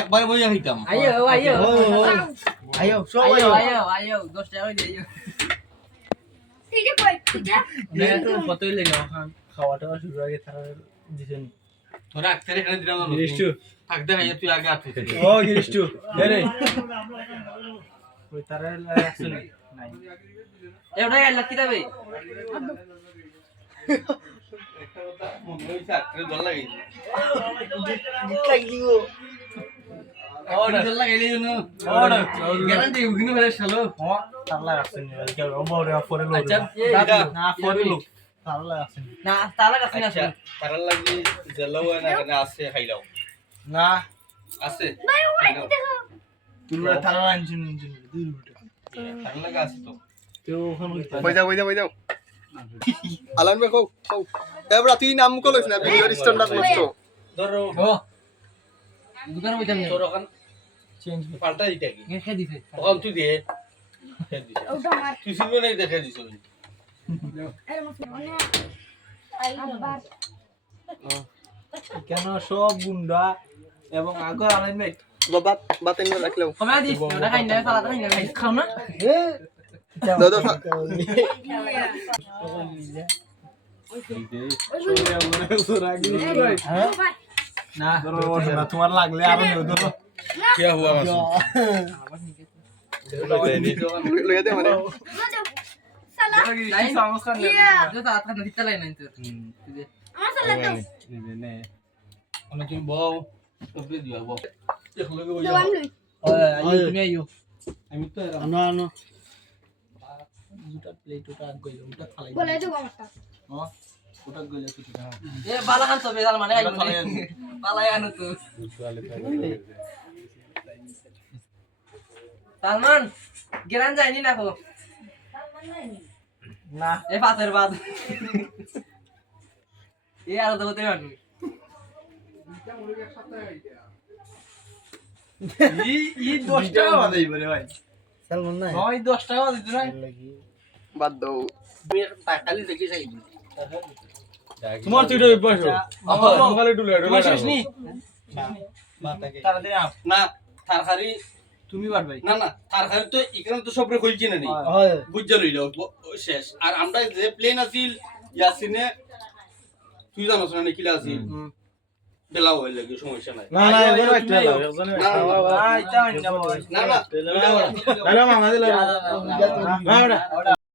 একবার বইয়া হইতাম আয়ো সব আয়ো 10 টাকা দিও কতই লেগে খাওয়াটা শুরু আগে তারা দিছেন তোরা আক্তার এখানে দিলাম না গিরিষ্টু থাক দেখা তুই আগে আছিস ও গিরিষ্টু রে ওই তারা আসছে নাই এওটা গেল কি দাবে একটা কথা মনে হইছে আক্তারে জল লাগাই লাগিও জল লাগাইলে জানো গ্যারান্টি উগিনো ফেলে শালো তারা আসছে না কি ওরে পরে লোক আচ্ছা না পরে লোক তারা আসছে না তালা কাছে না তারার লাগি জেলাও না কেন আছে খাইলাও না আছে তুই তারা আনছিস দুই তারার লাগি আছে তো তো ওখানে বই যাও আলান ভাই কও এবরা তুই নাম কইছ না ভিডিওর স্ট্যান্ডার্ড নষ্ট ধরো দোকানে বইতাম তোর ওখান চেঞ্জ পাল্টা দিতে কি খেয়ে দিছে ওখান তুই দে তুই শুনবে না দেখে দিছ কেন সব গুন্ডা এবং আগর আনাই নাই বাবা বাতেন রাখলাও কমা দিস ওটা খাই না সালাদ খাই না খাও না দাদা না তোমার লাগলে আরো নেও ধরো কি হুয়া মাসু লইয়া দে মানে লাইন সংস্কার না যে সালাদ খাই না দিতে লাইন নাই তোর অনেক তুমি বউ সবলে দিবা বউ দেখলো কি বইয়া তুমি আইও আমি তো আনো আনো দুটা প্লেট ওটা গইলো ওটা খালাই বলে দেব আমারটা হ্যাঁ ওটা গইলো কিছু না এ বালা খান তো বেজাল মানে আইলো বালাই আনো তো সালমান গেরান যায়নি না কো না এ পাতের বাদ এ আর তো হতে পারবি ই 10 টাকা বাদাই বলে ভাই সালমান না ওই 10 টাকা দিতে নাই বাদ দাও আমি টাকালি দেখি যাই তোমার তুইটা অভ্যাস সকালে ডুলে তোমার শেষ নি তাড়াতাড়ি আপ না তরকারি তুমি বাড়বাই না না তরকারি তো এখানে তো সবরে কইছি না নি হয় বুঝতে লইলো শেষ আর আমরা যে প্লেন আছিল ইয়াসিনে তুই জানোস না কিলা আছিল বেলাও হইল লাগে সমস্যা নাই না না এবার একটা একজনে আইতা আইতা না না হ্যালো মামা দিলা না ওটা